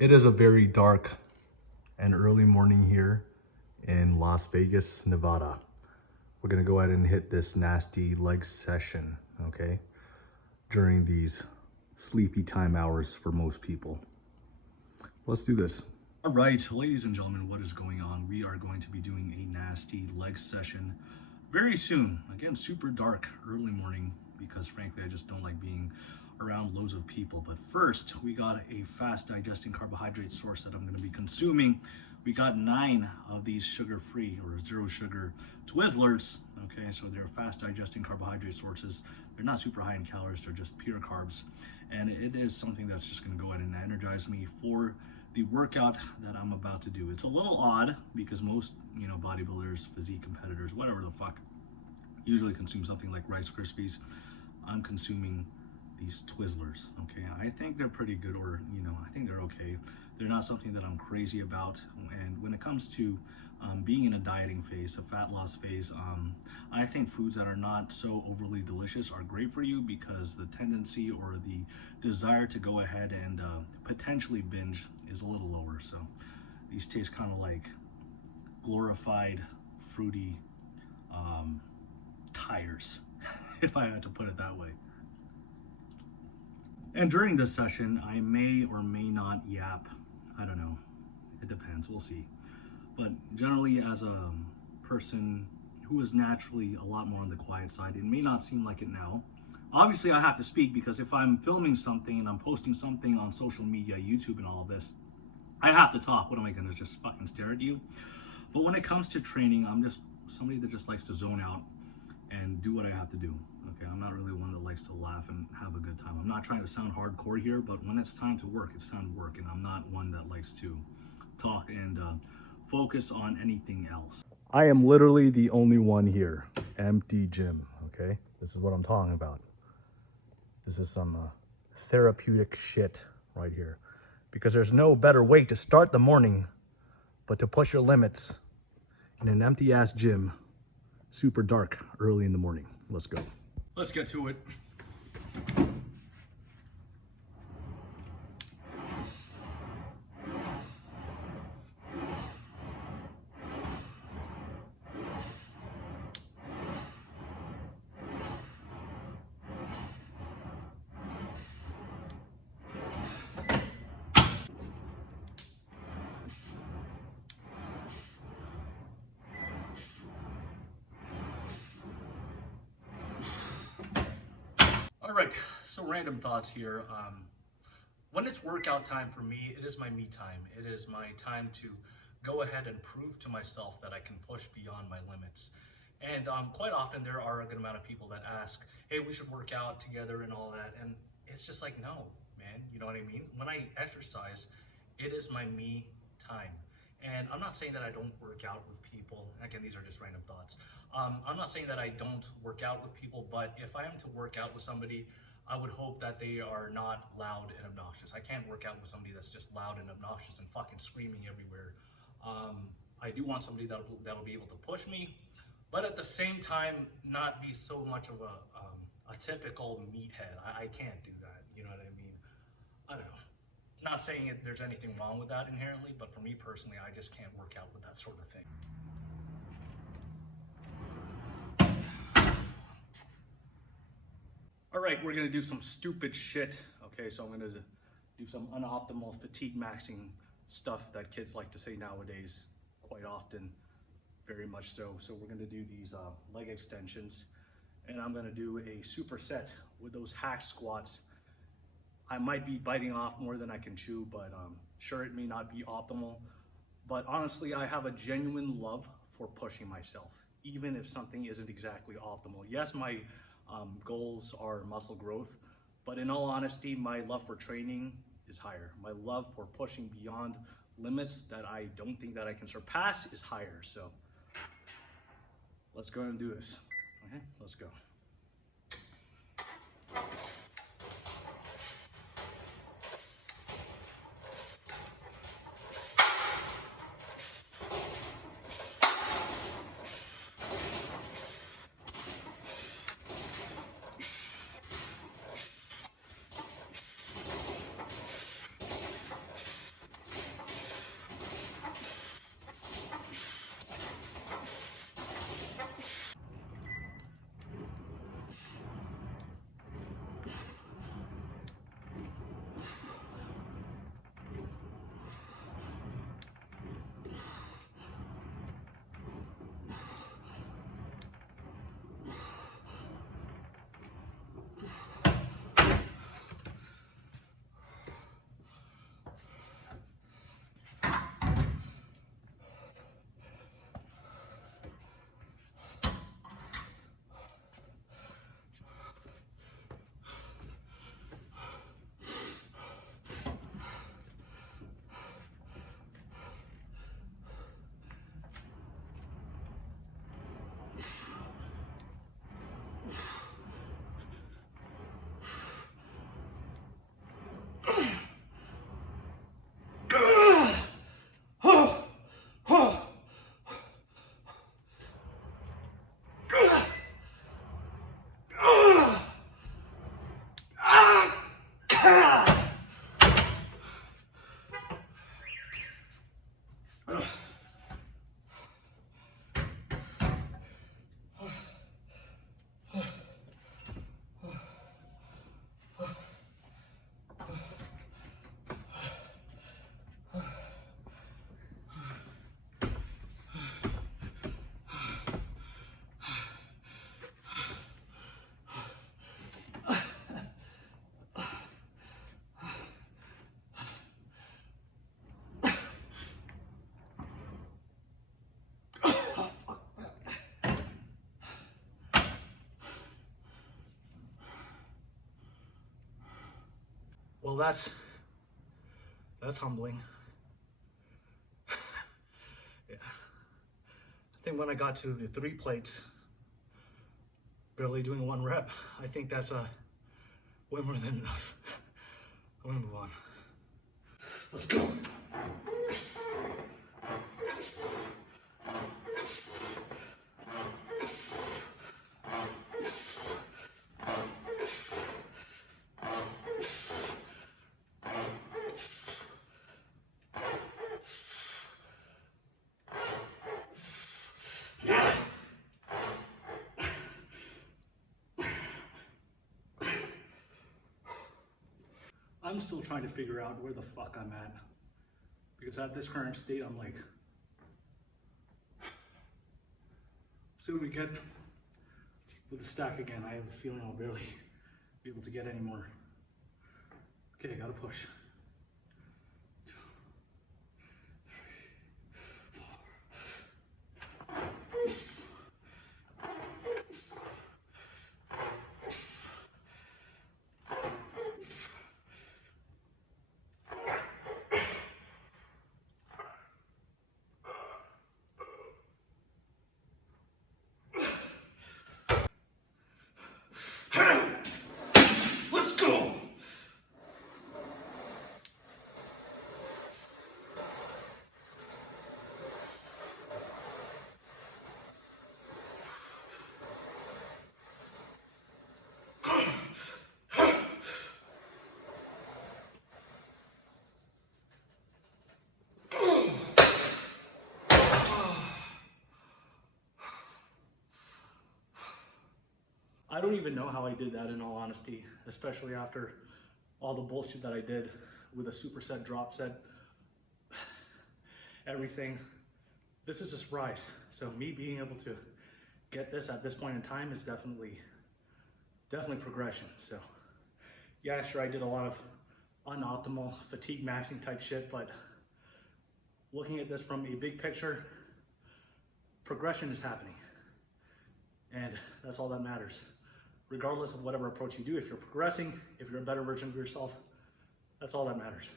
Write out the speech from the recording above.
It is a very dark and early morning here in Las Vegas, Nevada. We're gonna go ahead and hit this nasty leg session, okay? During these sleepy time hours for most people. Let's do this. All right, ladies and gentlemen, what is going on? We are going to be doing a nasty leg session very soon. Again, super dark, early morning, because frankly, I just don't like being around loads of people. But first, we got a fast digesting carbohydrate source that I'm going to be consuming. We got 9 of these sugar-free or zero sugar Twizzlers. Okay, so they're fast digesting carbohydrate sources. They're not super high in calories, they're just pure carbs. And it is something that's just going to go ahead and energize me for the workout that I'm about to do. It's a little odd because most, bodybuilders, physique competitors, whatever the fuck, usually consume something like Rice Krispies. I'm consuming these Twizzlers, okay? I think they're pretty good, or, I think they're okay. They're not something that I'm crazy about. And when it comes to being in a dieting phase, a fat loss phase, I think foods that are not so overly delicious are great for you because the tendency or the desire to go ahead and potentially binge is a little lower. So these taste kind of like glorified, fruity tires, if I had to put it that way. And during this session, I may or may not yap. I don't know. It depends. We'll see. But generally, as a person who is naturally a lot more on the quiet side, it may not seem like it now. Obviously, I have to speak because if I'm filming something and I'm posting something on social media, YouTube and all of this, I have to talk. What am I going to just fucking stare at you? But when it comes to training, I'm just somebody that just likes to zone out and do what I have to do. Okay, I'm not really one that likes to laugh and have a good time. I'm not trying to sound hardcore here, but when it's time to work, it's time to work. And I'm not one that likes to talk and focus on anything else. I am literally the only one here. Empty gym, okay? This is what I'm talking about. This is some therapeutic shit right here. Because there's no better way to start the morning but to push your limits in an empty ass gym, super dark, early in the morning. Let's go. Let's get to it. All right, so random thoughts here. When it's workout time for me, it is my me time. It is my time to go ahead and prove to myself that I can push beyond my limits. And quite often there are a good amount of people that ask, hey, we should work out together and all that. And it's just like, no, man, you know what I mean? When I exercise, it is my me time. And I'm not saying that I don't work out with people. Again, these are just random thoughts. I'm not saying that I don't work out with people, but if I am to work out with somebody, I would hope that they are not loud and obnoxious. I can't work out with somebody that's just loud and obnoxious and fucking screaming everywhere. I do want somebody that'll be able to push me, but at the same time, not be so much of a typical meathead. I can't do that, you know what I mean? I don't know. Not saying there's anything wrong with that inherently, but for me personally, I just can't work out with that sort of thing. All right, we're gonna do some stupid shit. Okay, so I'm gonna do some unoptimal fatigue maxing stuff that kids like to say nowadays quite often, very much so. So we're gonna do these leg extensions, and I'm gonna do a superset with those hack squats. I might be biting off more than I can chew, but sure, it may not be optimal. But honestly, I have a genuine love for pushing myself, even if something isn't exactly optimal. Yes, my goals are muscle growth, but in all honesty, my love for training is higher. My love for pushing beyond limits that I don't think that I can surpass is higher. So let's go and do this. Okay, let's go. Well, that's humbling. Yeah. I think when I got to the 3 plates, barely doing 1 rep, I think that's way more than enough. I'm gonna move on. Let's go. I'm still trying to figure out where the fuck I'm at. Because at this current state, I'm like, see what we get with the stack again. I have a feeling I'll barely be able to get any more. Okay, I gotta push. 2, 3, 4. Let's go! I don't even know how I did that, in all honesty, especially after all the bullshit that I did with a superset, drop set, everything. This is a surprise. So me being able to get this at this point in time is definitely progression. So yeah, sure, I did a lot of unoptimal fatigue matching type shit, but looking at this from a big picture, progression is happening. And that's all that matters. Regardless of whatever approach you do, if you're progressing, if you're a better version of yourself, that's all that matters.